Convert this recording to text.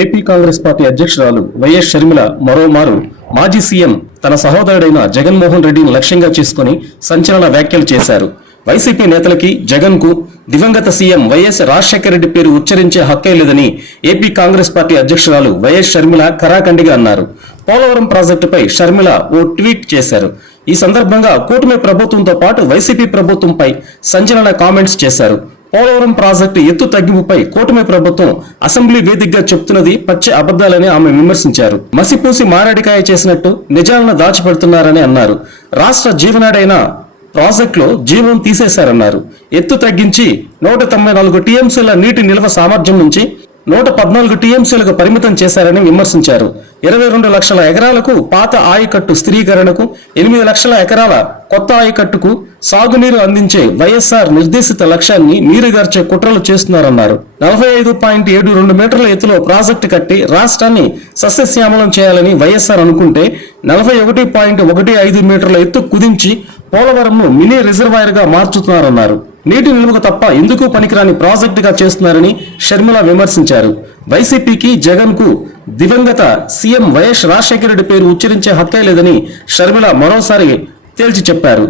AP Congress party అధ్యక్షురాలు YS Sharmila మరోమారు మాజీ సీఎం తన సహోదరుడైన జగన్మోహన్ రెడ్డిని లక్ష్యంగా చేసుకుని సంచలన వ్యాఖ్యలు చేశారు. వైసీపీ నేతలకి, జగన్ కు దివంగత సీఎం వైఎస్ రాజశేఖర రెడ్డి పేరు ఉచ్చరించే హక్కే లేదని ఏపీ కాంగ్రెస్ పార్టీ అధ్యక్షురాలు వైఎస్ షర్మిల ఖరాఖండిగా అన్నారు. పోలవరం ప్రాజెక్టుపై షర్మిల ఓ ట్వీట్ చేశారు. ఈ సందర్భంగా కూటమి ప్రభుత్వంతో పాటు వైసీపీ ప్రభుత్వంపై సంచలన కామెంట్స్ చేశారు. పోలవరం ప్రాజెక్టు ఎత్తు తగ్గింపుపై కూటమి ప్రభుత్వం అసెంబ్లీ వేదికగా చెప్తున్నది పచ్చి అబద్దాలని ఆమె విమర్శించారు. మసిపూసి మారేడికాయ చేసినట్టు నిజాలను దాచిపెడుతున్నారని అన్నారు. రాష్ట్ర జీవనాడైన ప్రాజెక్టులో జీవం తీసేశారన్నారు. ఎత్తు తగ్గించి 194 టీఎంసీల నీటి నిల్వ సామర్థ్యం నుంచి 114 టీఎంసీలకు పరిమితం చేశారని విమర్శించారు. 22 లక్షల ఎకరాలకు పాత ఆయకట్టు స్థిరీకరణకు, 8 లక్షల ఎకరాల కొత్త ఆయకట్టుకు సాగునీరు అందించే వైఎస్ఆర్ నిర్దేశిత లక్ష్యాన్ని నీరుగార్చే కుట్రలు చేస్తున్నారన్నారు. 45.72 మీటర్ల ఎత్తులో ప్రాజెక్టు కట్టి రాష్ట్రాన్ని సస్యశ్యామలం చేయాలని వైఎస్ఆర్ అనుకుంటే 41.15 మీటర్ల ఎత్తు కుదించి పోలవరంను మినీ రిజర్వాయర్ గా మార్చుతున్నారన్నారు. నీటి నిల్వకు తప్ప ఎందుకు పనికిరాని ప్రాజెక్టుగా చేస్తున్నారని షర్మిల విమర్శించారు. వైసీపీకి, జగన్ కు దివంగత సీఎం వైఎస్ రాజశేఖర రెడ్డి పేరు ఉచ్చరించే హక్కే లేదని షర్మిల మరోసారి తేల్చి చెప్పారు.